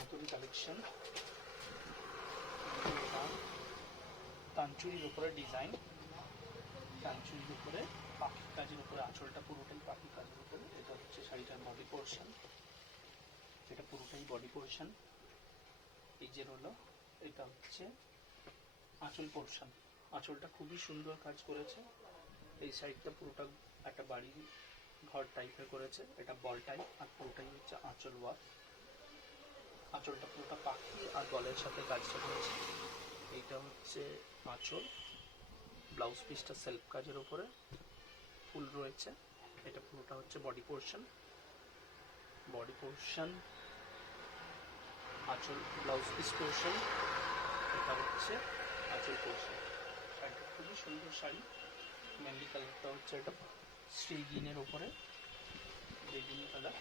নতুন কালেকশন। এটা কাঞ্চুরির উপরে ডিজাইন, কাঞ্চুরির উপরে পাখি কাজের উপরে, আঁচলটা পুরোটাই পাখি কাজের উপরে। এটা হচ্ছে শাড়িটার বডি পোর্শন, এটা পুরোটাই বডি পোর্শন। এই যে হলো এটা হচ্ছে আঁচল পোর্শন। আঁচলটা খুবই সুন্দর কাজ করেছে। এই সাইডটা পুরোটা একটা বাড়ির ঘর টাইপের করেছে, এটা বল টাইপ, আর পুরোটাই হচ্ছে আঁচল ওয়ার্ক। আঁচলটা পুরোটা পাখি আর গলের সাথে কাজটা করেছে। এইটা হচ্ছে আঁচল, ব্লাউজ পিসটা সেলফ কাজের উপরে ফুল রয়েছে। এটা পুরোটা হচ্ছে বডি পোর্শন, বডি পোর্শন, আঁচল ব্লাউজ পিস পোর্শন, এটা হচ্ছে আঁচল পোর্শন। শাড়িটা খুবই সুন্দর শাড়ি। মেহেন্দি কালারটা হচ্ছে এটা শ্রী গ্রিনের উপরে, বেগুনি কালার।